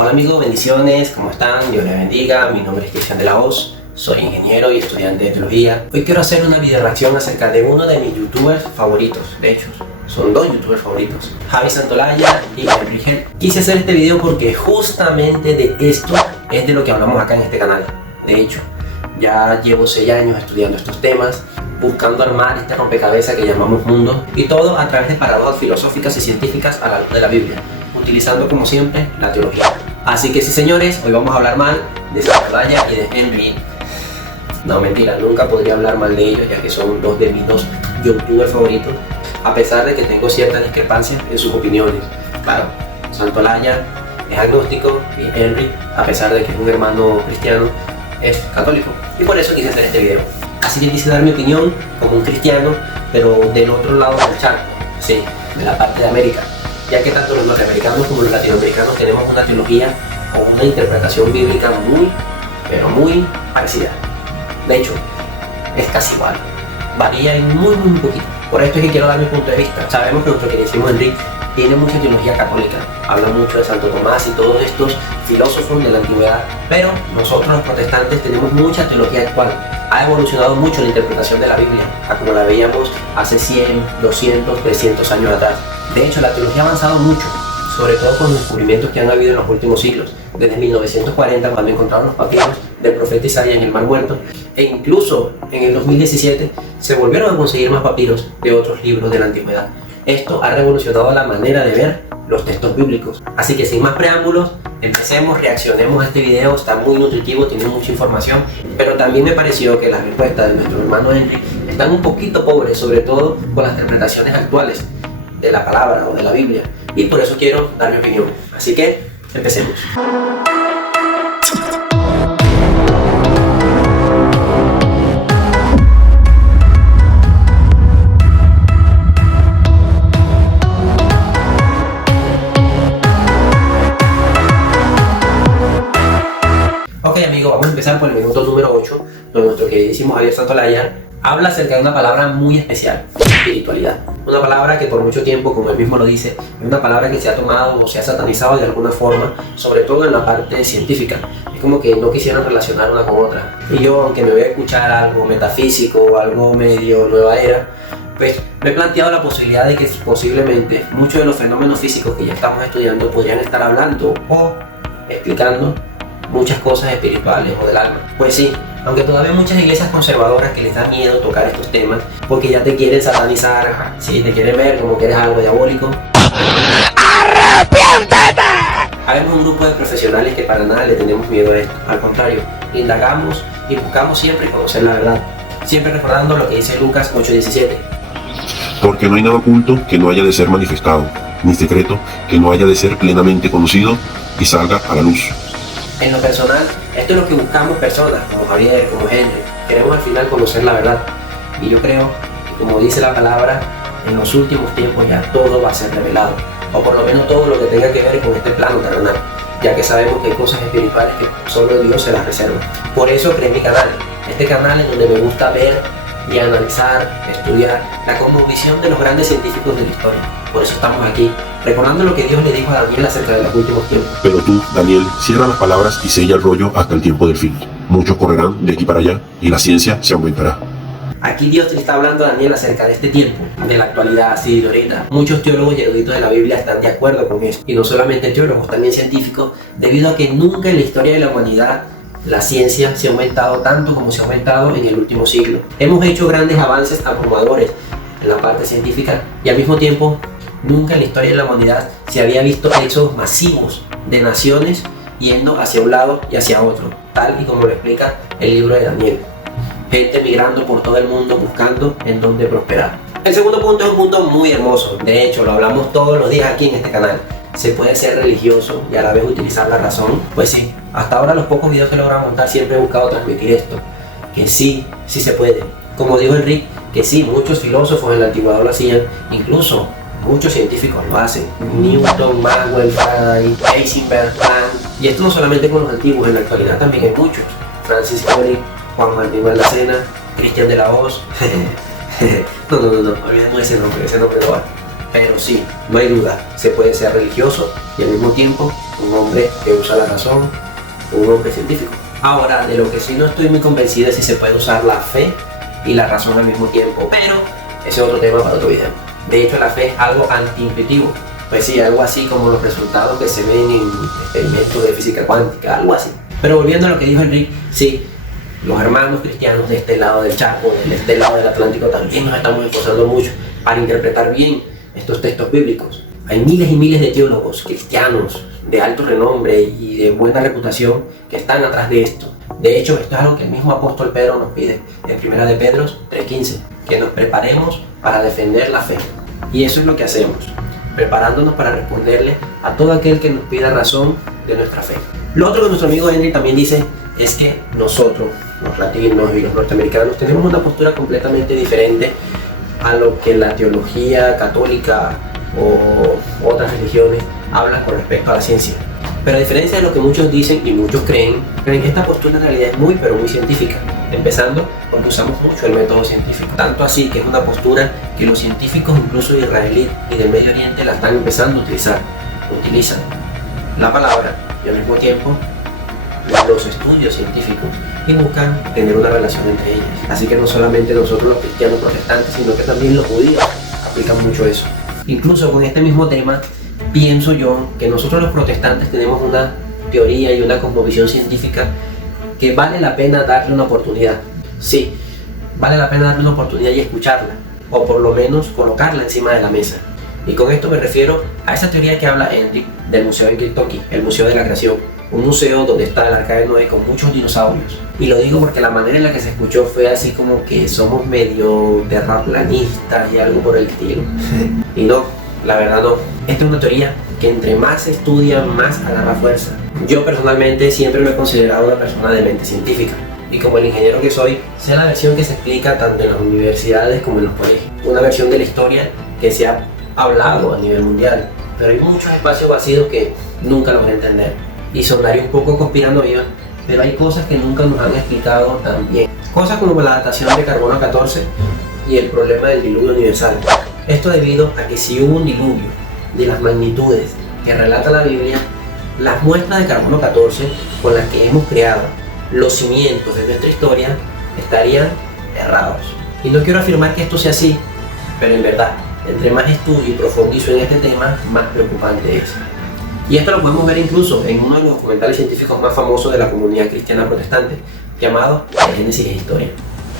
Hola amigos, bendiciones, ¿cómo están? Dios les bendiga, mi nombre es Cristian de la Hoz, soy ingeniero y estudiante de teología. Hoy quiero hacer una video reacción acerca de uno de mis youtubers favoritos, de hecho, son dos youtubers favoritos, Javi Santolaya y Henry Head. Quise hacer este video porque justamente de esto es de lo que hablamos acá en este canal. De hecho, ya llevo 6 años estudiando estos temas, buscando armar este rompecabezas que llamamos mundo, y todo a través de paradojas filosóficas y científicas a la luz de la Biblia, utilizando como siempre la teología. Así que sí señores, hoy vamos a hablar mal de Santolaya y de Henry. No, mentira, nunca podría hablar mal de ellos, ya que son dos de mis dos youtubers favoritos, a pesar de que tengo ciertas discrepancias en sus opiniones. Claro, Santolaya es agnóstico y Henry, a pesar de que es un hermano cristiano, es católico, y por eso quise hacer este video. Así que quise dar mi opinión como un cristiano, pero del otro lado del charco, sí, de la parte de América, ya que tanto los norteamericanos como los latinoamericanos tenemos una teología o una interpretación bíblica muy, pero muy parecida. De hecho, es casi igual, varía en muy poquito. Por esto es que quiero dar mi punto de vista. Sabemos que nuestro queridísimo Henry tiene mucha teología católica, habla mucho de Santo Tomás y todos estos filósofos de la antigüedad, pero nosotros los protestantes tenemos mucha teología actual. Ha evolucionado mucho la interpretación de la Biblia, a como la veíamos hace 100, 200, 300 años atrás. De hecho, la teología ha avanzado mucho, sobre todo con los descubrimientos que han habido en los últimos siglos, desde 1940, cuando encontraron los papiros del profeta Isaías en el Mar Muerto, e incluso en el 2017 se volvieron a conseguir más papiros de otros libros de la antigüedad. Esto ha revolucionado la manera de ver los textos bíblicos. Así que sin más preámbulos, empecemos, reaccionemos a este video. Está muy nutritivo, tiene mucha información, pero también me pareció que las respuestas de nuestro hermano Henry están un poquito pobres, sobre todo con las interpretaciones actuales de la palabra o de la Biblia, y por eso quiero dar mi opinión. Así que empecemos. Ok amigos, vamos a empezar por el minuto número 8, donde nuestro queridísimo Javier Santolaya habla acerca de una palabra muy especial: espiritualidad. Una palabra que por mucho tiempo, como él mismo lo dice, es una palabra que se ha tomado o se ha satanizado de alguna forma, sobre todo en la parte científica. Es como que no quisieran relacionar una con otra. Y yo, aunque me voy a escuchar algo metafísico o algo medio nueva era, pues me he planteado la posibilidad de que posiblemente muchos de los fenómenos físicos que ya estamos estudiando podrían estar hablando o explicando muchas cosas espirituales o del alma. Pues sí, aunque todavía hay muchas iglesias conservadoras que les da miedo tocar estos temas porque ya te quieren satanizar, si te quieren ver como que eres algo diabólico. ¡Arrepiéntete! Habemos un grupo de profesionales que para nada le tenemos miedo a esto. Al contrario, indagamos y buscamos siempre conocer la verdad, siempre recordando lo que dice Lucas 8:17. Porque no hay nada oculto que no haya de ser manifestado, ni secreto que no haya de ser plenamente conocido y salga a la luz. En lo personal, esto es lo que buscamos personas como Javier, como Henry. Queremos al final conocer la verdad. Y yo creo que, como dice la palabra, en los últimos tiempos ya todo va a ser revelado. O por lo menos todo lo que tenga que ver con este plano terrenal, ya que sabemos que hay cosas espirituales que solo Dios se las reserva. Por eso creé mi canal. Este canal es donde me gusta ver y analizar, estudiar la cosmovisión de los grandes científicos de la historia. Por eso estamos aquí, recordando lo que Dios le dijo a Daniel acerca de los últimos tiempos. Pero tú, Daniel, cierra las palabras y sella el rollo hasta el tiempo del fin. Muchos correrán de aquí para allá y la ciencia se aumentará. Aquí Dios le está hablando a Daniel acerca de este tiempo, de la actualidad, así de ahorita. Muchos teólogos y eruditos de la Biblia están de acuerdo con eso. Y no solamente teólogos, también científicos, debido a que nunca en la historia de la humanidad la ciencia se ha aumentado tanto como se ha aumentado en el último siglo. Hemos hecho grandes avances abrumadores en la parte científica y al mismo tiempo nunca en la historia de la humanidad se había visto éxodos masivos de naciones yendo hacia un lado y hacia otro, tal y como lo explica el libro de Daniel. Gente migrando por todo el mundo buscando en dónde prosperar. El segundo punto es un punto muy hermoso. De hecho, lo hablamos todos los días aquí en este canal. ¿Se puede ser religioso y a la vez utilizar la razón? Pues sí, hasta ahora los pocos videos que he logrado montar siempre he buscado transmitir esto, que sí se puede. Como dijo Enrique, que sí, muchos filósofos en la antigüedad lo hacían, incluso muchos científicos lo hacen. Newton, Maxwell, Faraday, Heisenberg, Planck. Y esto no solamente con los antiguos, en la actualidad también hay muchos. Francis Crick, Juan Martín Balmaceda, Cristian de la Hoz. no, olvidemos ese nombre no va. Pero sí, no hay duda, se puede ser religioso y al mismo tiempo un hombre que usa la razón, un hombre científico. Ahora, de lo que sí no estoy muy convencido es si se puede usar la fe y la razón al mismo tiempo, pero ese es otro tema para otro video. De hecho, la fe es algo antiintuitivo. Pues sí, algo así como los resultados que se ven en experimentos de física cuántica, algo así. Pero volviendo a lo que dijo Enrique, sí, los hermanos cristianos de este lado del charco, de este lado del Atlántico, también nos estamos esforzando mucho para interpretar bien estos textos bíblicos. Hay miles y miles de teólogos cristianos de alto renombre y de buena reputación que están atrás de esto. De hecho, esto es algo que el mismo apóstol Pedro nos pide en 1 de Pedro 3:15, que nos preparemos para defender la fe. Y eso es lo que hacemos, preparándonos para responderle a todo aquel que nos pida razón de nuestra fe. Lo otro que nuestro amigo Henry también dice es que nosotros, los latinos y los norteamericanos, tenemos una postura completamente diferente a lo que la teología católica o otras religiones hablan con respecto a la ciencia. Pero a diferencia de lo que muchos dicen y muchos creen, esta postura en realidad es muy pero muy científica, empezando porque usamos mucho el método científico, tanto así que es una postura que los científicos incluso israelíes y del Medio Oriente la están empezando a utilizan la palabra y al mismo tiempo los estudios científicos y buscan tener una relación entre ellas. Así que no solamente nosotros los cristianos protestantes, sino que también los judíos aplican mucho eso. Incluso con este mismo tema, pienso yo que nosotros los protestantes tenemos una teoría y una cosmovisión científica que vale la pena darle una oportunidad. Sí, vale la pena darle una oportunidad y escucharla, o por lo menos colocarla encima de la mesa. Y con esto me refiero a esa teoría que habla Henry del Museo en Kentucky, el Museo de la Creación, un museo donde está el Arca de Noé con muchos dinosaurios. Y lo digo porque la manera en la que se escuchó fue así como que somos medio terraplanistas y algo por el estilo. Y no, la verdad no. Esta es una teoría que entre más se estudia, más agarra fuerza. Yo personalmente siempre me he considerado una persona de mente científica. Y como el ingeniero que soy, sé la versión que se explica tanto en las universidades como en los colegios. Una versión de la historia que se ha hablado a nivel mundial. Pero hay muchos espacios vacíos que nunca los voy a entender. Y sonaría un poco conspiranoico, pero hay cosas que nunca nos han explicado tan bien. Cosas como la datación de carbono 14 y el problema del diluvio universal. Esto debido a que si hubo un diluvio de las magnitudes que relata la Biblia, las muestras de carbono 14 con las que hemos creado los cimientos de nuestra historia estarían errados. Y no quiero afirmar que esto sea así, pero en verdad, entre más estudio y profundizo en este tema, más preocupante es. Y esto lo podemos ver incluso en uno de los documentales científicos más famosos de la comunidad cristiana protestante, llamado Génesis e Historia.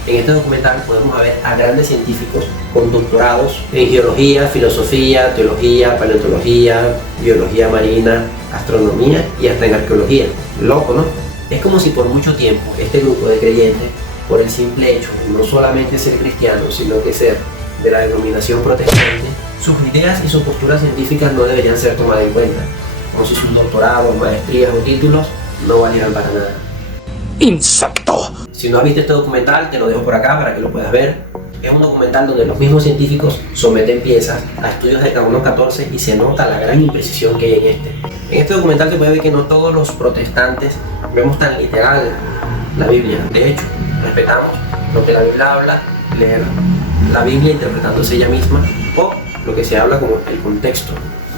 En este documental podemos ver a grandes científicos con doctorados en geología, filosofía, teología, paleontología, biología marina, astronomía y hasta en arqueología. Loco, ¿no? Es como si por mucho tiempo este grupo de creyentes, por el simple hecho de no solamente ser cristianos, sino que ser de la denominación protestante, sus ideas y sus posturas científicas no deberían ser tomadas en cuenta, como si sus doctorados, maestrías o títulos no valieran para nada. ¡Insecto! Si no has visto este documental, te lo dejo por acá para que lo puedas ver. Es un documental donde los mismos científicos someten piezas a estudios de carbono 14 y se nota la gran imprecisión que hay en este. En este documental se puede ver que no todos los protestantes vemos tan literal la Biblia. De hecho, respetamos lo que la Biblia habla, leer la Biblia interpretándose ella misma, o lo que se habla como el contexto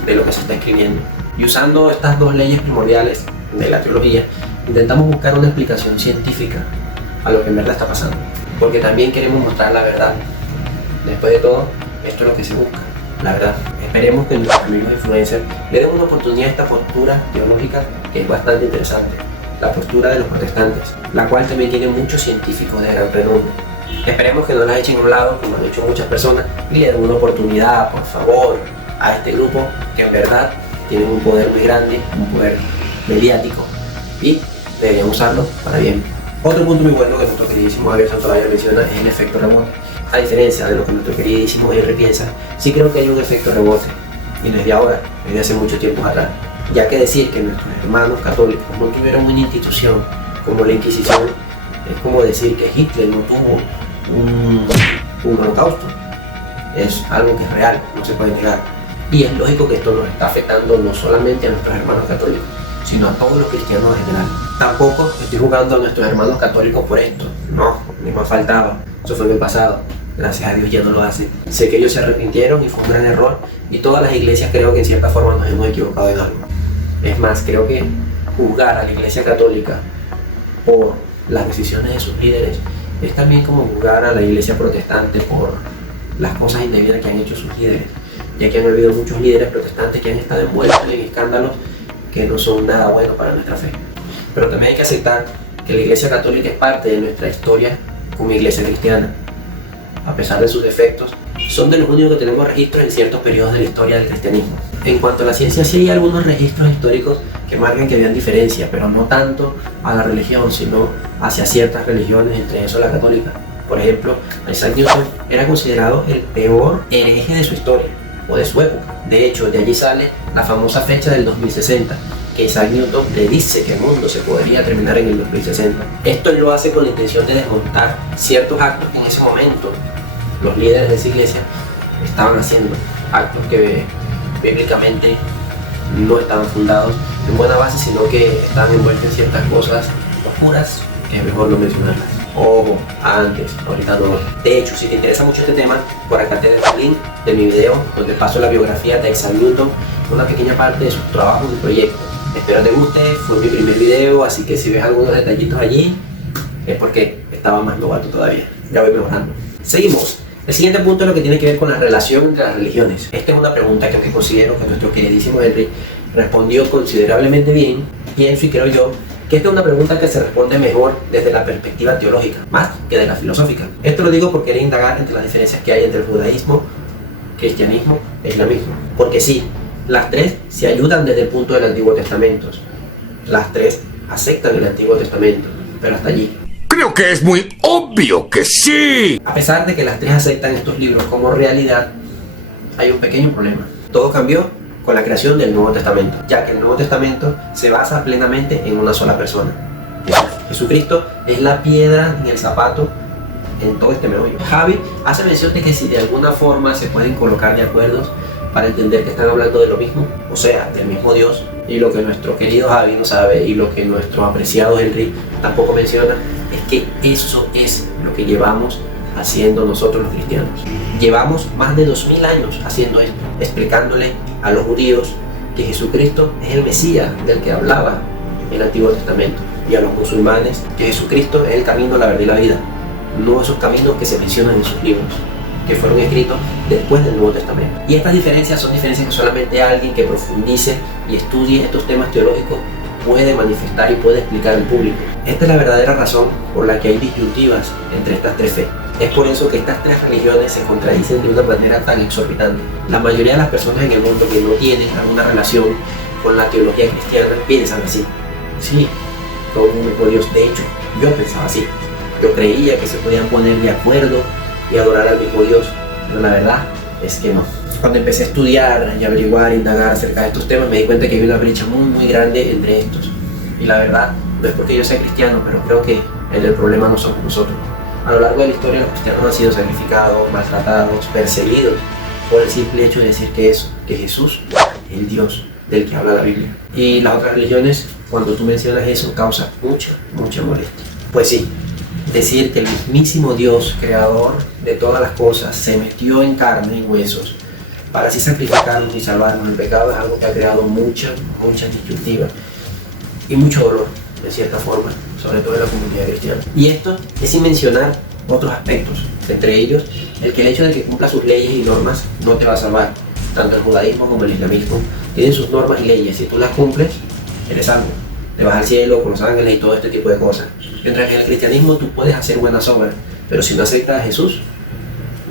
de lo que se está escribiendo. Y usando estas dos leyes primordiales de la teología, intentamos buscar una explicación científica a lo que en verdad está pasando, porque también queremos mostrar la verdad. Después de todo, esto es lo que se busca, la verdad. Esperemos que nuestros amigos influencers le den una oportunidad a esta postura teológica que es bastante interesante, la postura de los protestantes, la cual también tiene muchos científicos de gran renombre. Esperemos que no la echen a un lado como han hecho muchas personas y le den una oportunidad, por favor, a este grupo que en verdad tienen un poder muy grande, un poder mediático, y deberían usarlo para bien. Otro punto muy bueno que nuestro queridísimo Javier Santolaya menciona es el efecto rebote. A diferencia de lo que nuestro queridísimo Henry piensa, sí creo que hay un efecto rebote, y no es de ahora, es de hace mucho tiempo atrás. Ya que decir que nuestros hermanos católicos no tuvieron una institución como la Inquisición, es como decir que Hitler no tuvo un holocausto. Es algo que es real, no se puede negar. Y es lógico que esto nos está afectando no solamente a nuestros hermanos católicos, sino a todos los cristianos en general. Tampoco estoy jugando a nuestros hermanos católicos por esto, no, ni más faltaba, eso fue en el pasado, gracias a Dios ya no lo hacen. Sé que ellos se arrepintieron y fue un gran error, y todas las iglesias creo que en cierta forma nos hemos equivocado en algo. Es más, creo que juzgar a la Iglesia Católica por las decisiones de sus líderes es también como juzgar a la Iglesia Protestante por las cosas indebidas que han hecho sus líderes, ya que han habido muchos líderes protestantes que han estado envueltos en escándalos que no son nada buenos para nuestra fe. Pero también hay que aceptar que la Iglesia Católica es parte de nuestra historia como Iglesia cristiana. A pesar de sus defectos, son de los únicos que tenemos registros en ciertos periodos de la historia del cristianismo. En cuanto a la ciencia, sí hay algunos registros históricos que marcan que habían diferencia, pero no tanto a la religión, sino hacia ciertas religiones, entre eso la católica. Por ejemplo, Isaac Newton era considerado el peor hereje de su historia, o de su época. De hecho, de allí sale la famosa fecha del 2060, que Isaac Newton predice que el mundo se podría terminar en el 2060. Esto él lo hace con la intención de desmontar ciertos actos que en ese momento los líderes de esa iglesia estaban haciendo, actos que bíblicamente no estaban fundados en buena base, sino que estaban envueltos en ciertas cosas oscuras que es mejor no mencionarlas. Ojo, antes, ahorita no. De hecho, si te interesa mucho este tema, por acá te dejo el link de mi video donde paso la biografía de Isaac Newton, una pequeña parte de sus trabajos y proyectos. Espero te guste, fue mi primer video, así que si ves algunos detallitos allí, es porque estaba más novato todavía. Ya voy mejorando. Seguimos. El siguiente punto es lo que tiene que ver con la relación entre las religiones. Esta es una pregunta que considero que nuestro queridísimo Henry respondió considerablemente bien. Pienso y creo yo que esta es una pregunta que se responde mejor desde la perspectiva teológica, más que de la filosófica. Esto lo digo porque quería indagar entre las diferencias que hay entre el judaísmo, cristianismo e islamismo. Porque sí, las tres se ayudan desde el punto del Antiguo Testamento. Las tres aceptan el Antiguo Testamento, pero hasta allí. Creo que es muy obvio que sí. A pesar de que las tres aceptan estos libros como realidad, hay un pequeño problema. Todo cambió con la creación del Nuevo Testamento, ya que el Nuevo Testamento se basa plenamente en una sola persona. Jesucristo es la piedra en el zapato en todo este meollo. Javi hace mención de que si de alguna forma se pueden colocar de acuerdo para entender que están hablando de lo mismo, o sea, del mismo Dios, y lo que nuestro querido Javi no sabe y lo que nuestro apreciado Henry tampoco menciona, es que eso es lo que llevamos haciendo nosotros los cristianos. Llevamos más de 2000 años haciendo esto, explicándole a los judíos que Jesucristo es el Mesías del que hablaba el Antiguo Testamento, y a los musulmanes que Jesucristo es el camino, la verdad y la vida, no esos caminos que se mencionan en sus libros, que fueron escritos después del Nuevo Testamento. Y estas diferencias son diferencias que solamente alguien que profundice y estudie estos temas teológicos puede manifestar y puede explicar al público. Esta es la verdadera razón por la que hay disyuntivas entre estas tres fe. Es por eso que estas tres religiones se contradicen de una manera tan exorbitante. La mayoría de las personas en el mundo que no tienen alguna relación con la teología cristiana piensan así. Sí, todo un mismo Dios. De hecho, yo pensaba así. Yo creía que se podían poner de acuerdo y adorar al mismo Dios, pero la verdad es que no. Cuando empecé a estudiar y averiguar, indagar acerca de estos temas, me di cuenta que hay una brecha muy grande entre estos. Y la verdad, no es porque yo sea cristiano, pero creo que el problema no somos nosotros. A lo largo de la historia, los cristianos han sido sacrificados, maltratados, perseguidos por el simple hecho de decir que Jesús es el Dios del que habla la Biblia. Y las otras religiones, cuando tú mencionas eso, causa mucha molestia. Pues sí, decir que el mismísimo Dios, creador de todas las cosas, se metió en carne y huesos para así sacrificarnos y salvarnos del pecado es algo que ha creado mucha disyuntiva y mucho dolor, de cierta forma, sobre todo en la comunidad cristiana. Y esto es sin mencionar otros aspectos, entre ellos el hecho de que cumpla sus leyes y normas no te va a salvar. Tanto el judaísmo como el islamismo tienen sus normas y leyes. Si tú las cumples, eres salvo, te vas al cielo con los ángeles y todo este tipo de cosas. Mientras que en el cristianismo tú puedes hacer buenas obras, pero si no aceptas a Jesús,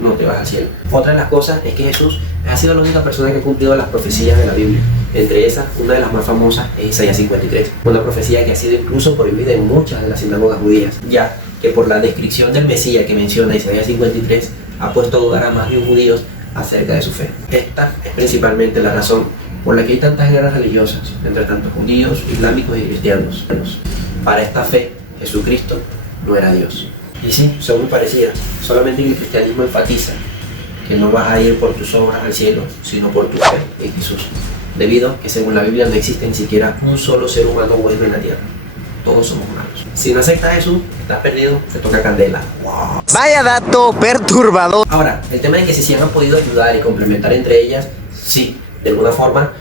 no te vas al cielo. Otra de las cosas es que Jesús ha sido la única persona que ha cumplido las profecías de la Biblia. Entre esas, una de las más famosas es Isaías 53, una profecía que ha sido incluso prohibida en muchas de las sinagogas judías, ya que por la descripción del Mesías que menciona Isaías 53 ha puesto a dudar a más de un judío acerca de su fe. Esta es principalmente la razón por la que hay tantas guerras religiosas entre tanto judíos, islámicos y cristianos. Para esta fe, Jesucristo no era Dios. Y sí, son muy parecidas, solamente que el cristianismo enfatiza que no vas a ir por tus obras al cielo, sino por tu fe en Jesús, debido a que según la Biblia no existe ni siquiera un solo ser humano bueno en la tierra. Todos somos humanos. Si no aceptas eso, estás perdido, te toca candela. ¡Wow! Vaya dato perturbador. Ahora, el tema de que si se han podido ayudar y complementar entre ellas, sí, de alguna forma,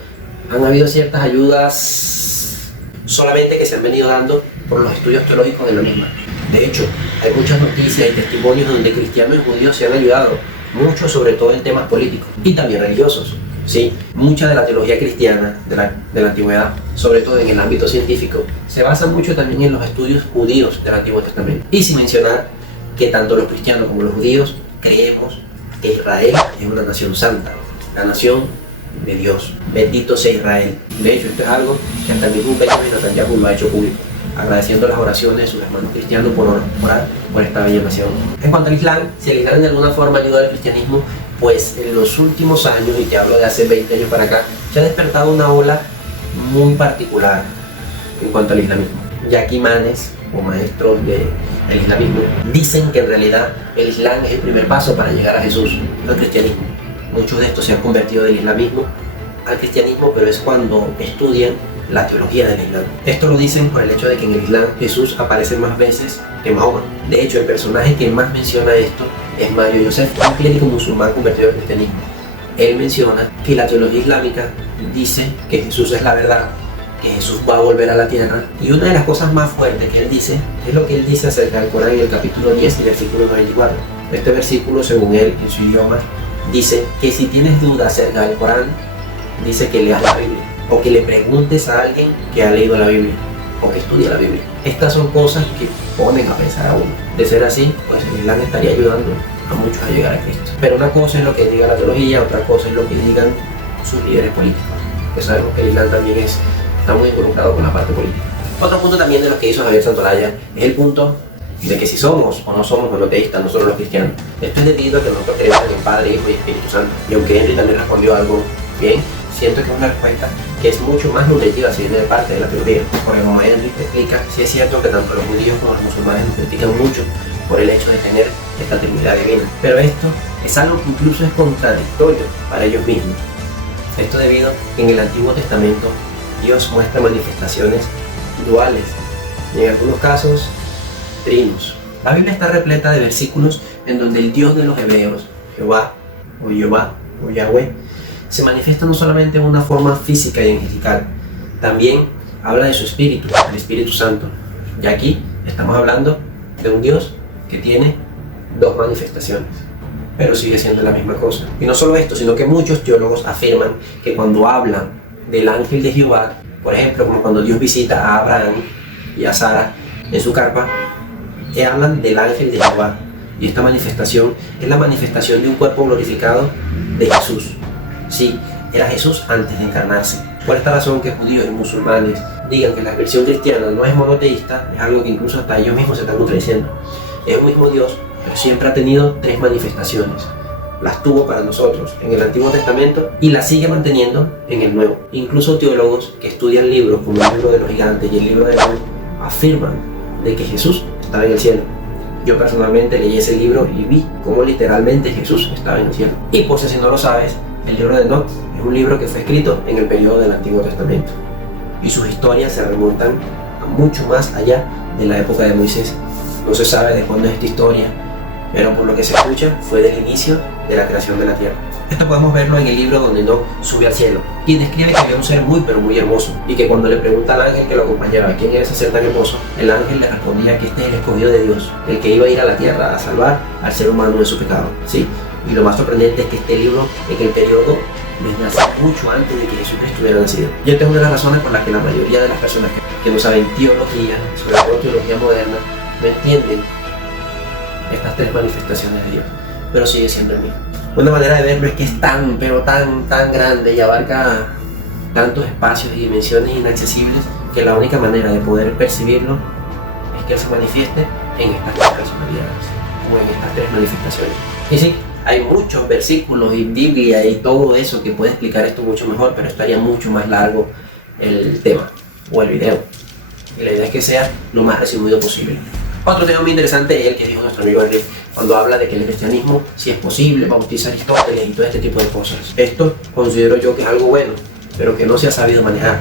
Han habido ciertas ayudas solamente que se han venido dando por los estudios teológicos de la misma. De hecho, hay muchas noticias y testimonios donde cristianos y judíos se han ayudado mucho, sobre todo en temas políticos y también religiosos. Sí, mucha de la teología cristiana de la antigüedad, sobre todo en el ámbito científico, se basa mucho también en los estudios judíos del Antiguo Testamento. Y sin mencionar que tanto los cristianos como los judíos creemos que Israel es una nación santa, la nación de Dios. Bendito sea Israel. De hecho, esto es algo que hasta el mismo Benjamin Netanyahu lo ha hecho público, agradeciendo las oraciones de sus hermanos cristianos por orar por esta bella nación. En cuanto al Islam, si el Islam de alguna forma ayuda al cristianismo, pues en los últimos años, y te hablo de hace 20 años para acá, se ha despertado una ola muy particular en cuanto al islamismo. Ya que imanes o maestros del islamismo dicen que en realidad el Islam es el primer paso para llegar a Jesús, al cristianismo. Muchos de estos se han convertido del islamismo al cristianismo, pero es cuando estudian la teología del Islam. Esto lo dicen por el hecho de que en el Islam Jesús aparece más veces que Mahoma. De hecho, el personaje que más menciona esto es Mario Yosef, un clérigo musulmán convertido al cristianismo. Él menciona que la teología islámica dice que Jesús es la verdad, que Jesús va a volver a la tierra, y una de las cosas más fuertes que él dice es lo que él dice acerca del Corán en el capítulo 10 y versículo 94. Este versículo, según él, en su idioma, dice que si tienes dudas acerca del Corán, dice que leas la Biblia, o que le preguntes a alguien que ha leído la Biblia, o que estudia la Biblia. Estas son cosas que ponen a pensar a uno. De ser así, pues el Islam estaría ayudando a muchos a llegar a Cristo. Pero una cosa es lo que diga la teología, otra cosa es lo que digan sus líderes políticos, que sabemos que el Islam también está muy involucrado con la parte política. Otro punto también de los que hizo Javier Santolaya es el punto de que si somos o no somos monoteístas, nosotros los cristianos. Esto es debido a que nosotros creemos en el Padre, Hijo y Espíritu Santo. Y aunque Henry también respondió algo bien, siento que es una respuesta que es mucho más nutritiva si viene de parte de la teología. Porque como Henry te explica, sí es cierto que tanto los judíos como los musulmanes nos critican mucho por el hecho de tener esta Trinidad divina. Pero esto es algo que incluso es contradictorio para ellos mismos. Esto debido a que en el Antiguo Testamento Dios muestra manifestaciones duales y en algunos casos trinos. La Biblia está repleta de versículos en donde el Dios de los hebreos, Jehová o Yahweh, se manifiesta no solamente en una forma física y angelical, también habla de su Espíritu, el Espíritu Santo. Y aquí estamos hablando de un Dios que tiene dos manifestaciones, pero sigue siendo la misma cosa. Y no solo esto, sino que muchos teólogos afirman que cuando hablan del ángel de Jehová, por ejemplo, como cuando Dios visita a Abraham y a Sara en su carpa, hablan del ángel de Jehová. Y esta manifestación es la manifestación de un cuerpo glorificado de Jesús. Sí, era Jesús antes de encarnarse. Por esta razón que judíos y musulmanes digan que la versión cristiana no es monoteísta, es algo que incluso hasta ellos mismos se están contradiciendo. Es un mismo Dios, pero siempre ha tenido tres manifestaciones. Las tuvo para nosotros en el Antiguo Testamento y las sigue manteniendo en el Nuevo. Incluso teólogos que estudian libros como el libro de los gigantes y el libro de Enoch afirman de que Jesús estaba en el cielo. Yo personalmente leí ese libro y vi cómo literalmente Jesús estaba en el cielo. Y por si no lo sabes, el libro de Enoch es un libro que fue escrito en el periodo del Antiguo Testamento. Y sus historias se remontan a mucho más allá de la época de Moisés. No se sabe de cuándo es esta historia, pero por lo que se escucha fue del inicio de la creación de la tierra. Esto podemos verlo en el libro donde Enoch sube al cielo y describe que había un ser muy pero muy hermoso, y que cuando le pregunta al ángel que lo acompañaba quién era ese ser tan hermoso, el ángel le respondía que este es el escogido de Dios, el que iba a ir a la tierra a salvar al ser humano de su pecado. Sí, y lo más sorprendente es que este libro en el periodo nació mucho antes de que Jesucristo hubiera nacido. Y esta es una de las razones por las que la mayoría de las personas que no saben teología, sobre todo teología moderna, no entienden estas tres manifestaciones de Dios, pero sigue siendo el mismo. Una manera de verlo es que es tan grande y abarca tantos espacios y dimensiones inaccesibles que la única manera de poder percibirlo es que Él se manifieste en estas tres personalidades o en estas tres manifestaciones. Y sí, hay muchos versículos y Biblia y todo eso que puede explicar esto mucho mejor, pero estaría mucho más largo el tema o el video. Y la idea es que sea lo más resumido posible. Otro tema muy interesante es el que dijo nuestro amigo Henry cuando habla de que el cristianismo, si es posible, bautiza a Aristóteles y todo este tipo de cosas. Esto considero yo que es algo bueno, pero que no se ha sabido manejar.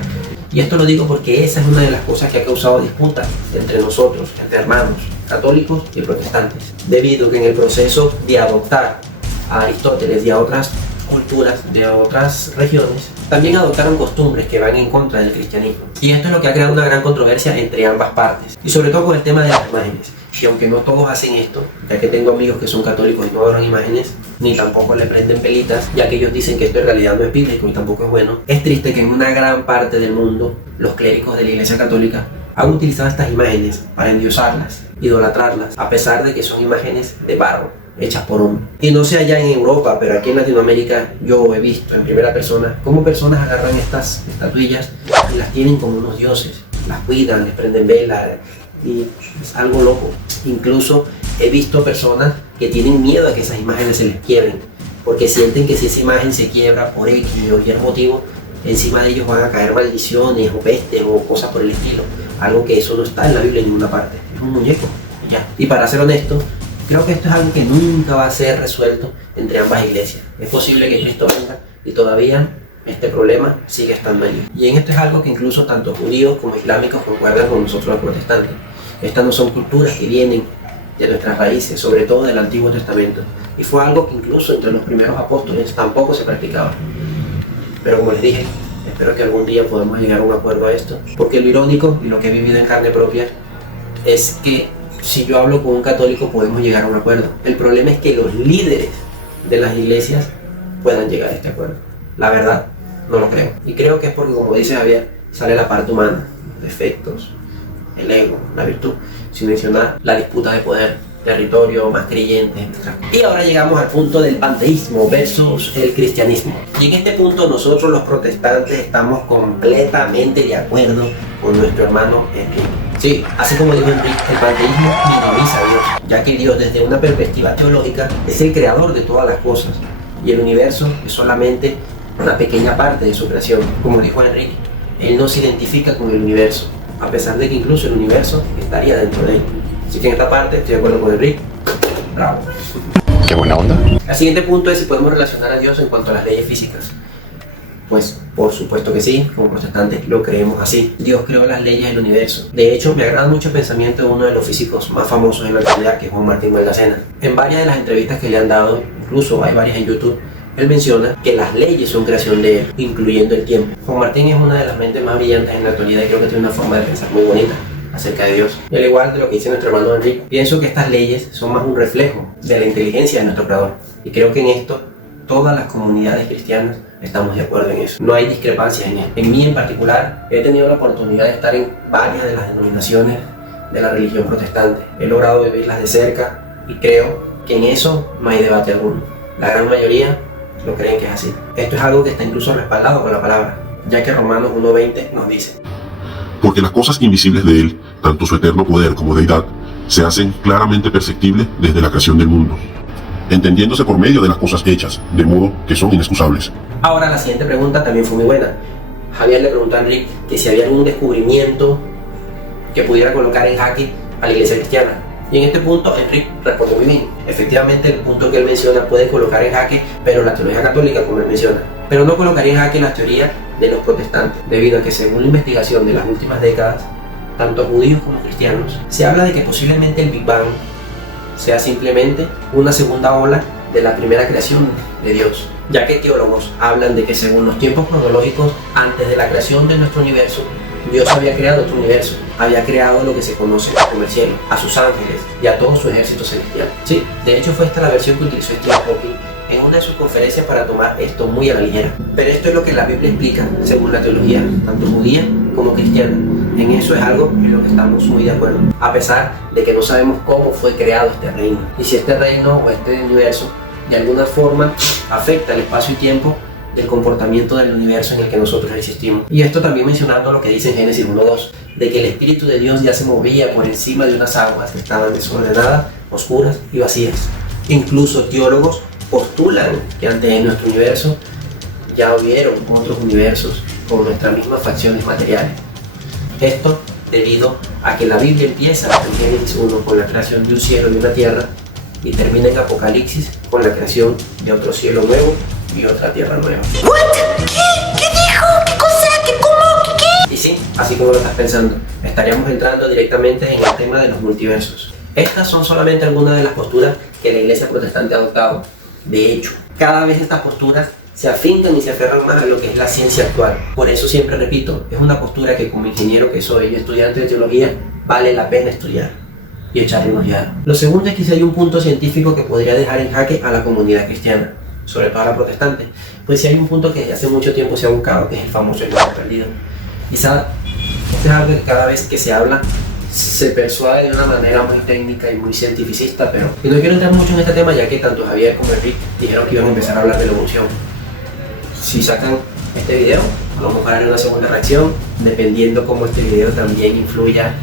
Y esto lo digo porque esa es una de las cosas que ha causado disputas entre nosotros, entre hermanos católicos y protestantes, debido a que en el proceso de adoptar a Aristóteles y a otras culturas de otras regiones, también adoptaron costumbres que van en contra del cristianismo. Y esto es lo que ha creado una gran controversia entre ambas partes, y sobre todo con el tema de las imágenes. Y aunque no todos hacen esto, ya que tengo amigos que son católicos y no adoran imágenes, ni tampoco le prenden velitas, ya que ellos dicen que esto en realidad no es bíblico y tampoco es bueno, es triste que en una gran parte del mundo los clérigos de la Iglesia Católica han utilizado estas imágenes para endiosarlas, idolatrarlas, a pesar de que son imágenes de barro, hechas por hombre. Y no sé allá en Europa, pero aquí en Latinoamérica yo he visto en primera persona cómo personas agarran estas estatuillas y las tienen como unos dioses, las cuidan, les prenden velas, y es algo loco. Incluso he visto personas que tienen miedo a que esas imágenes se les quiebren, porque sienten que si esa imagen se quiebra por X o Y motivo, encima de ellos van a caer maldiciones o pestes o cosas por el estilo. Algo que eso no está en la Biblia en ninguna parte, es un muñeco y ya. Y para ser honesto, creo que esto es algo que nunca va a ser resuelto entre ambas iglesias. Es posible que Cristo venga y todavía este problema sigue estando allí. Y en esto es algo que incluso tanto judíos como islámicos concuerdan con nosotros los protestantes. Estas no son culturas que vienen de nuestras raíces, sobre todo del Antiguo Testamento. Y fue algo que incluso entre los primeros apóstoles tampoco se practicaba. Pero como les dije, espero que algún día podamos llegar a un acuerdo a esto, porque lo irónico y lo que he vivido en carne propia es que si yo hablo con un católico podemos llegar a un acuerdo. El problema es que los líderes de las iglesias puedan llegar a este acuerdo. La verdad, no lo creo. Y creo que es porque, como dice Javier, sale la parte humana, los defectos, el ego, la virtud, sin mencionar la disputa de poder, territorio, más creyentes, etc. Y ahora llegamos al punto del panteísmo versus el cristianismo. Y en este punto nosotros los protestantes estamos completamente de acuerdo con nuestro hermano Enrique. Sí, así como dijo Enrique, el panteísmo minimiza a Dios, ya que Dios desde una perspectiva teológica es el creador de todas las cosas y el universo es solamente una pequeña parte de su creación. Como dijo Enrique, él no se identifica con el universo, a pesar de que incluso el universo estaría dentro de él. Así que en esta parte estoy de acuerdo con Enrique. Bravo. Qué buena onda. El siguiente punto es si podemos relacionar a Dios en cuanto a las leyes físicas. Pues por supuesto que sí, como protestantes lo creemos así. Dios creó las leyes del universo. De hecho, me agrada mucho el pensamiento de uno de los físicos más famosos en la actualidad, que es Juan Martín Baldassena. En varias de las entrevistas que le han dado, incluso hay varias en YouTube, él menciona que las leyes son creación de él, incluyendo el tiempo. Juan Martín es una de las mentes más brillantes en la actualidad y creo que tiene una forma de pensar muy bonita acerca de Dios. Y al igual de lo que dice nuestro hermano Enrique, pienso que estas leyes son más un reflejo de la inteligencia de nuestro creador. Y creo que en esto todas las comunidades cristianas estamos de acuerdo en eso. No hay discrepancias en esto. En mí en particular, he tenido la oportunidad de estar en varias de las denominaciones de la religión protestante. He logrado vivirlas de cerca y creo que en eso no hay debate alguno. La gran mayoría lo creen que es así. Esto es algo que está incluso respaldado con la palabra, ya que Romanos 1:20 nos dice: Porque las cosas invisibles de Él, tanto su eterno poder como deidad, se hacen claramente perceptibles desde la creación del mundo, entendiéndose por medio de las cosas hechas, de modo que son inexcusables. Ahora la siguiente pregunta también fue muy buena. Javier le preguntó a Enrique que si había algún descubrimiento que pudiera colocar en jaque a la iglesia cristiana. Y en este punto Enrique respondió muy bien. Efectivamente, el punto que él menciona puede colocar en jaque, pero la teología católica, como él menciona. Pero no colocaría en jaque las teorías de los protestantes, debido a que según la investigación de las últimas décadas, tanto judíos como cristianos, se habla de que posiblemente el Big Bang sea simplemente una segunda ola de la primera creación de Dios, ya que teólogos hablan de que según los tiempos cronológicos, antes de la creación de nuestro universo, Dios había creado otro universo, había creado lo que se conoce como el cielo, a sus ángeles y a todo su ejército celestial. Sí, de hecho fue esta la versión que utilizó Stephen Hawking en una de sus conferencias para tomar esto muy a la ligera. Pero esto es lo que la Biblia explica, según la teología, tanto judía como cristiana. En eso es algo en lo que estamos muy de acuerdo, a pesar de que no sabemos cómo fue creado este reino, y si este reino o este universo de alguna forma afecta el espacio y tiempo del comportamiento del universo en el que nosotros existimos. Y esto también mencionando lo que dice en Génesis 1:2, de que el Espíritu de Dios ya se movía por encima de unas aguas que estaban desordenadas, oscuras y vacías. Incluso teólogos postulan que antes de nuestro universo ya hubieron otros universos con nuestras mismas facciones materiales. Esto debido a que la Biblia empieza en Génesis 1 con la creación de un cielo y una tierra y termina en Apocalipsis con la creación de otro cielo nuevo y otra tierra nueva. ¿What? ¿Qué dijo? ¿Qué cosa? ¿Qué cómo? ¿Qué? Y sí, así como lo estás pensando, estaríamos entrando directamente en el tema de los multiversos. Estas son solamente algunas de las posturas que la iglesia protestante ha adoptado. De hecho, cada vez estas posturas se afincan y se aferran más a lo que es la ciencia actual. Por eso siempre repito, es una postura que como ingeniero que soy y estudiante de teología, vale la pena estudiar y echarle una ojeada. Lo segundo es que si hay un punto científico que podría dejar en jaque a la comunidad cristiana, sobre todo a la protestante, pues si hay un punto que desde hace mucho tiempo se ha buscado, que es el famoso eslabón perdido. Quizá esto es algo que cada vez que se habla se persuade de una manera muy técnica y muy cientificista, pero y no quiero entrar mucho en este tema ya que tanto Javier como Enrique dijeron que iban a empezar a hablar de la evolución. Si sacan este video, vamos a dar una segunda reacción, dependiendo cómo este video también influya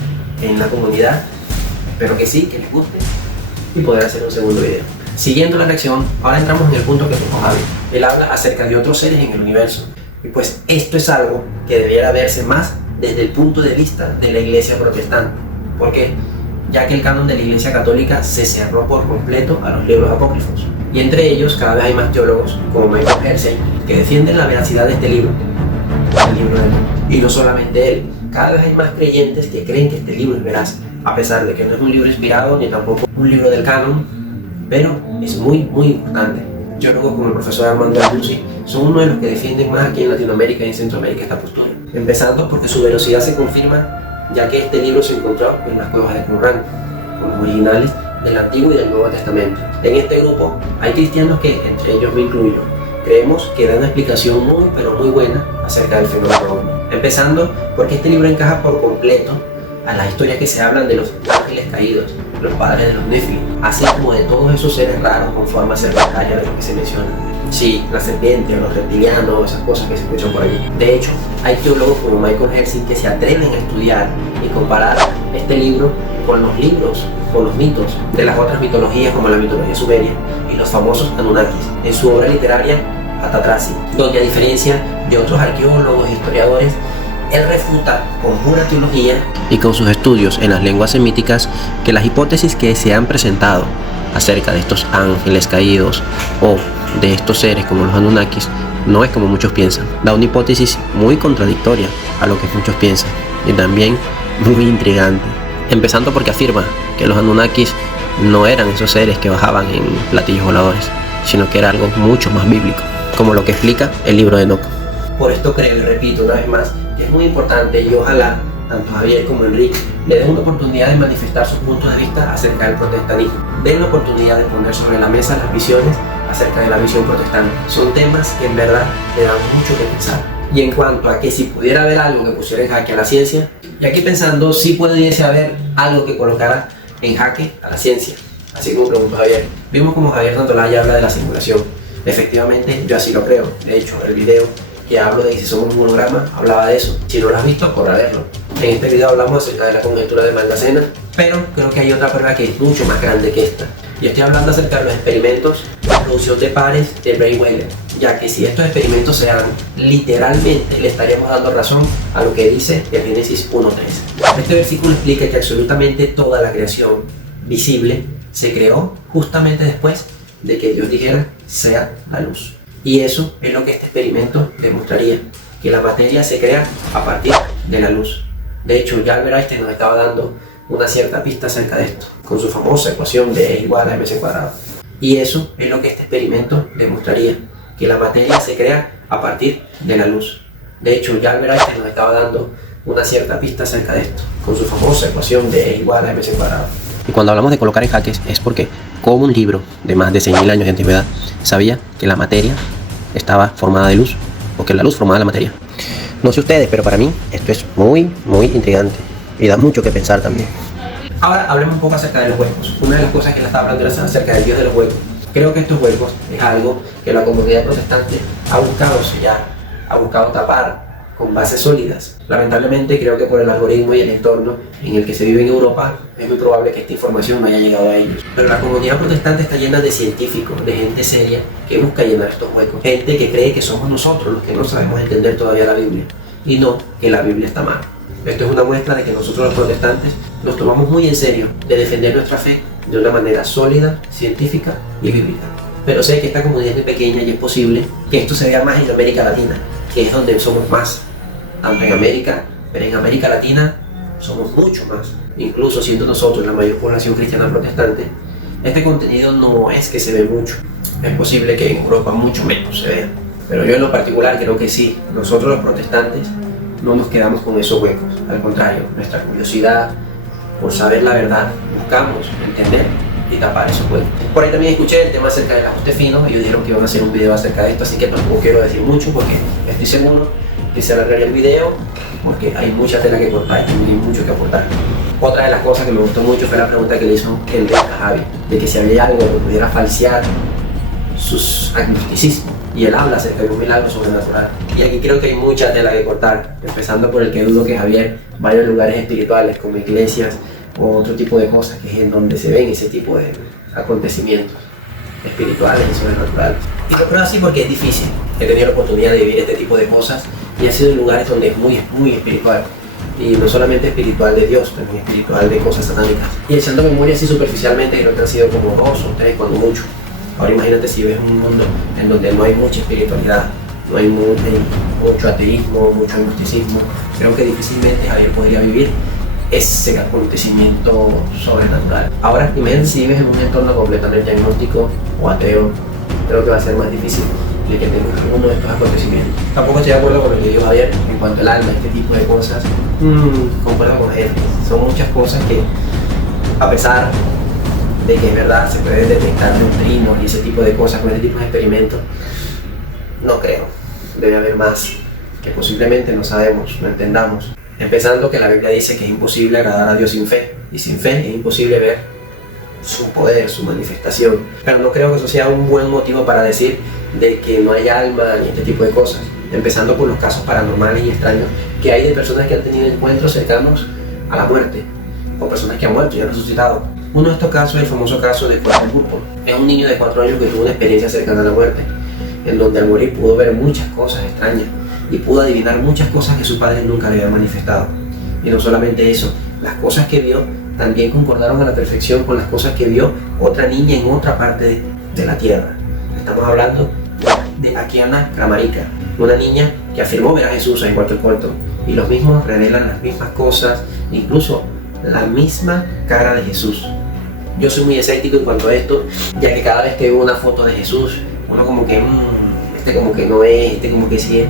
en la comunidad. Espero que sí, que les guste y poder hacer un segundo video. Siguiendo la reacción, ahora entramos en el punto que tocó Javi. Él habla acerca de otros seres en el universo. Y pues esto es algo que debiera verse más desde el punto de vista de la iglesia protestante. ¿Por qué? Ya que el canon de la iglesia católica se cerró por completo a los libros apócrifos. Y entre ellos cada vez hay más teólogos, como Michael Hersey, que defienden la veracidad de este libro, el libro de Enoch. Y no solamente él, cada vez hay más creyentes que creen que este libro es veraz, a pesar de que no es un libro inspirado ni tampoco un libro del canon, pero es muy importante. Teólogos como el profesor Armando Albusi son uno de los que defienden más aquí en Latinoamérica y en Centroamérica esta postura, empezando porque su veracidad se confirma, ya que este libro se encontró en las cuevas de Qumran, con los originales del Antiguo y del Nuevo Testamento. En este grupo hay cristianos que, entre ellos me incluyo, creemos que dan una explicación muy buena acerca del fenómeno ovni. Empezando porque este libro encaja por completo a las historias que se hablan de los ángeles caídos, los padres de los Nephilim, así como de todos esos seres raros con forma serpentaria de los que se menciona. Sí, la serpiente, los reptilianos, esas cosas que se escuchan por allí. De hecho, hay teólogos como Michael Hersey que se atreven a estudiar y comparar este libro con los libros, con los mitos de las otras mitologías como la mitología sumeria y los famosos Anunnakis, en su obra literaria Atatrazi, donde a diferencia de otros arqueólogos e historiadores, él refuta con pura teología y con sus estudios en las lenguas semíticas que las hipótesis que se han presentado acerca de estos ángeles caídos o de estos seres como los Anunnakis no es como muchos piensan. Da una hipótesis muy contradictoria a lo que muchos piensan y también muy intrigante. Empezando porque afirma que los Anunnakis no eran esos seres que bajaban en platillos voladores, sino que era algo mucho más bíblico, como lo que explica el libro de Enoch. Por esto creo y repito una vez más que es muy importante y ojalá tanto Javier como Enrique le den una oportunidad de manifestar su punto de vista acerca del protestantismo. Den la oportunidad de poner sobre la mesa las visiones acerca de la visión protestante. Son temas que en verdad le dan mucho que pensar. Y en cuanto a que si pudiera haber algo que pusiera en jaque a la ciencia, y aquí pensando si pudiese haber algo que colocara en jaque a la ciencia, así como preguntó Javier. Vimos como Javier Santolaya habla de la simulación. Efectivamente, yo así lo creo. De hecho, el video que hablo de que si somos un holograma hablaba de eso. Si no lo has visto, corre a verlo. En este video hablamos acerca de la conjetura de Maldacena, pero creo que hay otra prueba que es mucho más grande que esta. Y estoy hablando acerca de los experimentos de producción de pares de Bray-Wheeler, ya que si estos experimentos se dan, literalmente le estaríamos dando razón a lo que dice el Génesis 1:3. Este versículo explica que absolutamente toda la creación visible se creó justamente después de que Dios dijera sea la luz. Y eso es lo que este experimento demostraría, que la materia se crea a partir de la luz. De hecho, ya Albert Einstein nos estaba dando una cierta pista acerca de esto, con su famosa ecuación de E igual a mc². Y eso es lo que este experimento demostraría, que la materia se crea a partir de la luz. De hecho, ya Albert Einstein nos estaba dando una cierta pista acerca de esto, con su famosa ecuación de E igual a mc². Y cuando hablamos de colocar en jaques es porque, como un libro de más de 6.000 años de antigüedad sabía que la materia estaba formada de luz, o que la luz formaba la materia. No sé ustedes, pero para mí esto es muy intrigante y da mucho que pensar también. Ahora hablemos un poco acerca de los huecos. Una de las cosas que él está hablando es acerca del Dios de los huecos. Creo que estos huecos es algo que la comunidad protestante ha buscado sellar, ha buscado tapar con bases sólidas. Lamentablemente creo que por el algoritmo y el entorno en el que se vive en Europa es muy probable que esta información no haya llegado a ellos. Pero la comunidad protestante está llena de científicos, de gente seria que busca llenar estos huecos. Gente que cree que somos nosotros los que no sabemos entender todavía la Biblia y no que la Biblia está mal. Esto es una muestra de que nosotros los protestantes nos tomamos muy en serio de defender nuestra fe de una manera sólida, científica y bíblica. Pero sé que esta comunidad es muy pequeña y es posible que esto se vea más en América Latina, que es donde somos más, tanto en América, pero en América Latina somos mucho más. Incluso siendo nosotros la mayor población cristiana protestante, este contenido no es que se ve mucho. Es posible que en Europa mucho menos se vea. Pero yo en lo particular creo que sí, nosotros los protestantes no nos quedamos con esos huecos, al contrario, nuestra curiosidad por saber la verdad, buscamos entender y tapar esos huecos. Por ahí también escuché el tema acerca del ajuste fino, ellos dijeron que iban a hacer un video acerca de esto, así que tampoco quiero decir mucho porque estoy seguro que se alargaría el video porque hay mucha tela que cortar y hay mucho que aportar. Otra de las cosas que me gustó mucho fue la pregunta que le hizo el de Javi, de que si había algo que pudiera falsear sus agnosticismos. Y él habla acerca de un milagro sobrenatural. Y aquí creo que hay mucha tela que cortar, empezando por el que dudo que Javier vaya a lugares espirituales como iglesias o otro tipo de cosas, que es en donde se ven ese tipo de acontecimientos espirituales y sobrenaturales. Y lo creo así porque es difícil. He tenido la oportunidad de vivir este tipo de cosas y ha sido en lugares donde es muy espiritual. Y no solamente espiritual de Dios, también espiritual de cosas satánicas. Y echando memoria así superficialmente, creo que han sido como 2 o 3 cuando mucho. Ahora imagínate si ves un mundo en donde no hay mucha espiritualidad, no hay mucho ateísmo, mucho agnosticismo. Creo que difícilmente Javier podría vivir ese acontecimiento sobrenatural. Ahora imagínate si vives en un entorno completamente agnóstico o ateo. Creo que va a ser más difícil de que tengas alguno de estos acontecimientos. Tampoco estoy de acuerdo con lo que dijo Javier en cuanto al alma, este tipo de cosas. Concuerdo con él. Son muchas cosas que, a pesar de que es verdad, se pueden detectar neutrinos y ese tipo de cosas con ese tipo de experimentos, no creo. Debe haber más que posiblemente no sabemos, no entendamos. Empezando que la Biblia dice que es imposible agradar a Dios sin fe, y sin fe es imposible ver su poder, su manifestación. Pero no creo que eso sea un buen motivo para decir de que no hay alma ni este tipo de cosas. Empezando por los casos paranormales y extraños que hay de personas que han tenido encuentros cercanos a la muerte, o personas que han muerto y han resucitado. Uno de estos casos es el famoso caso de Fuerte Púrpura. Es un niño de 4 años que tuvo una experiencia cercana a la muerte, en donde al morir pudo ver muchas cosas extrañas y pudo adivinar muchas cosas que sus padres nunca le habían manifestado. Y no solamente eso, las cosas que vio también concordaron a la perfección con las cosas que vio otra niña en otra parte de la tierra. Estamos hablando de Akiana Kramarika, una niña que afirmó ver a Jesús en cualquier cuarto, y los mismos revelan las mismas cosas, incluso la misma cara de Jesús. Yo soy muy escéptico en cuanto a esto, ya que cada vez que veo una foto de Jesús, uno como que, este como que no es, este como que sí es,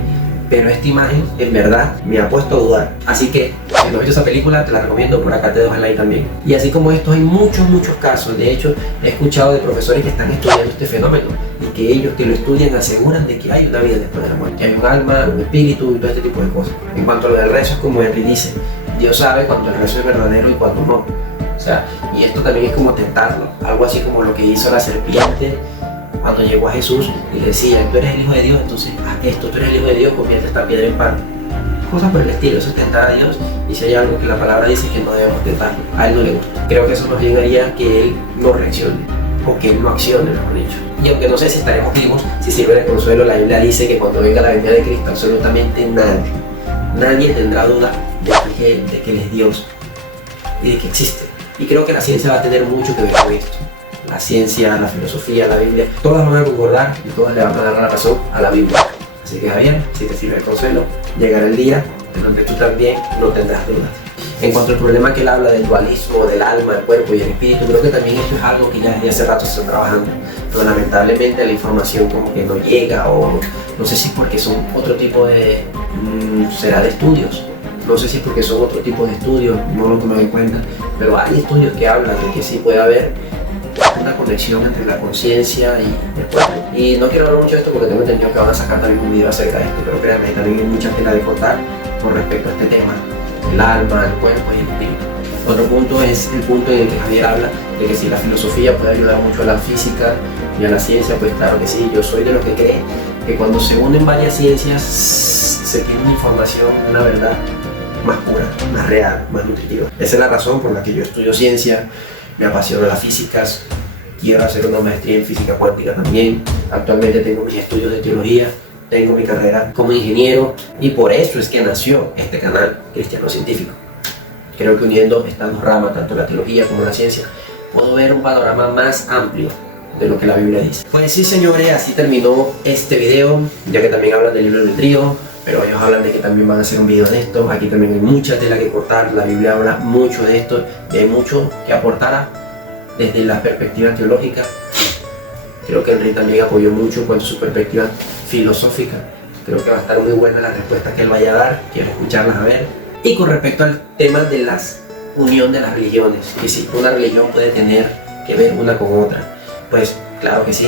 pero esta imagen en verdad me ha puesto a dudar. Así que si no has visto esa película, te la recomiendo, por acá te dejo el like también. Y así como estos hay muchos casos. De hecho, he escuchado de profesores que están estudiando este fenómeno y que ellos que lo estudian aseguran de que hay una vida después de la muerte, que hay un alma, un espíritu y todo este tipo de cosas. En cuanto a lo del rezo, es como Henry dice, Dios sabe cuando el rezo es verdadero y cuando no. O sea, y esto también es como tentarlo, algo así como lo que hizo la serpiente cuando llegó a Jesús y le decía, tú eres el Hijo de Dios, entonces haz esto, tú eres el Hijo de Dios, convierte esta piedra en pan. Cosas por el estilo, eso es tentar a Dios, y si hay algo que la palabra dice que no debemos tentarlo, a él no le gusta. Creo que eso más bien haría que él no reaccione, o que él no accione, mejor dicho. Y aunque no sé si estaremos vivos, si sirve de consuelo, la Biblia dice que cuando venga la venida de Cristo, absolutamente nadie tendrá duda de que Él es Dios y de que existe. Y creo que la ciencia va a tener mucho que ver con esto. La ciencia, la filosofía, la Biblia, todas van a concordar y todas le van a dar la razón a la Biblia. Así que Javier, si te sirve el consuelo, llegará el día en donde tú también no tendrás dudas. En cuanto al problema que él habla del dualismo, del alma, el cuerpo y el espíritu, creo que también esto es algo que ya desde hace rato se está trabajando. Pero lamentablemente la información como que no llega, o no sé si es porque son otro tipo de, será de estudios. No sé si es porque son otro tipo de estudios, no lo toman en cuenta, pero hay estudios que hablan de que sí puede haber una conexión entre la conciencia y el cuerpo. Y no quiero hablar mucho de esto porque tengo entendido que van a sacar también un video acerca de esto, pero créanme, también hay mucha tela de contar con respecto a este tema, el alma, el cuerpo y el espíritu. Otro punto es el punto en el que Javier habla de que si la filosofía puede ayudar mucho a la física y a la ciencia, pues claro que sí. Yo soy de los que cree que cuando se unen varias ciencias se tiene una información, una verdad más pura, más real, más nutritiva. Esa es la razón por la que yo estudio ciencia, me apasiona las físicas, quiero hacer una maestría en física cuántica también. Actualmente tengo mis estudios de teología, tengo mi carrera como ingeniero y por eso es que nació este canal Cristiano Científico. Creo que uniendo estas dos ramas, tanto la teología como la ciencia, puedo ver un panorama más amplio de lo que la Biblia dice. Pues sí, señores, así terminó este video, ya que también hablan del libre albedrío, pero ellos hablan de que también van a hacer un video de esto. Aquí también hay mucha tela que cortar, la Biblia habla mucho de esto y hay mucho que aportar desde la perspectiva teológica Creo que Henry también apoyó mucho en cuanto a su perspectiva filosófica. Creo que va a estar muy buena la respuesta que él vaya a dar, quiero escucharlas a ver. Y con respecto al tema de la unión de las religiones, que si una religión puede tener que ver una con otra, pues claro que sí.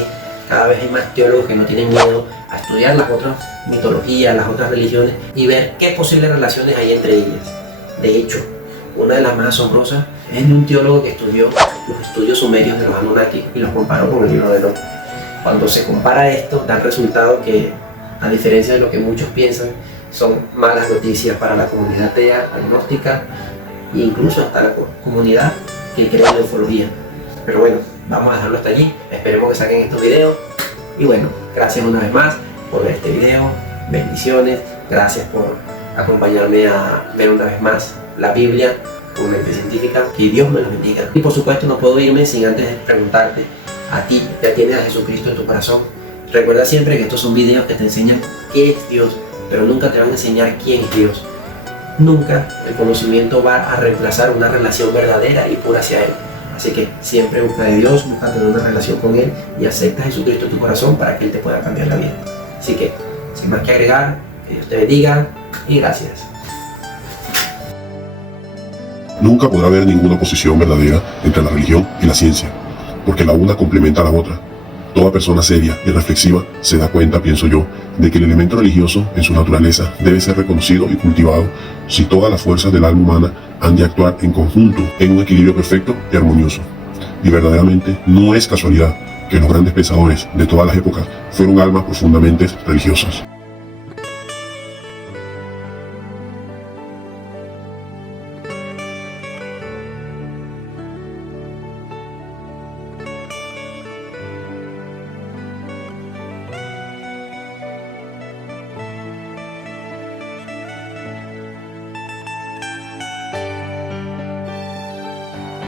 Cada vez hay más teólogos que no tienen miedo a estudiar las otras mitologías, las otras religiones y ver qué posibles relaciones hay entre ellas. De hecho, una de las más asombrosas es de un teólogo que estudió los estudios sumerios de los Anunnaki y los comparó con el libro de Enoch. Cuando se compara esto, da el resultado que, a diferencia de lo que muchos piensan, son malas noticias para la comunidad atea, agnóstica e incluso hasta la comunidad que cree en la ufología. Pero bueno, vamos a dejarlo hasta allí. Esperemos que saquen estos videos. Y bueno, gracias una vez más por ver este video. Bendiciones. Gracias por acompañarme a ver una vez más la Biblia con mente científica. Que Dios me los bendiga. Y por supuesto no puedo irme sin antes preguntarte a ti, ¿ya tienes a Jesucristo en tu corazón? Recuerda siempre que estos son videos que te enseñan qué es Dios, pero nunca te van a enseñar quién es Dios. Nunca el conocimiento va a reemplazar una relación verdadera y pura hacia Él. Así que siempre busca de Dios, busca tener una relación con Él y acepta a Jesucristo en tu corazón para que Él te pueda cambiar la vida. Así que, sin más que agregar, que Dios te bendiga y gracias. Nunca podrá haber ninguna oposición verdadera entre la religión y la ciencia, porque la una complementa a la otra. Toda persona seria y reflexiva se da cuenta, pienso yo, de que el elemento religioso en su naturaleza debe ser reconocido y cultivado si todas las fuerzas del alma humana han de actuar en conjunto en un equilibrio perfecto y armonioso. Y verdaderamente no es casualidad que los grandes pensadores de todas las épocas fueron almas profundamente religiosas.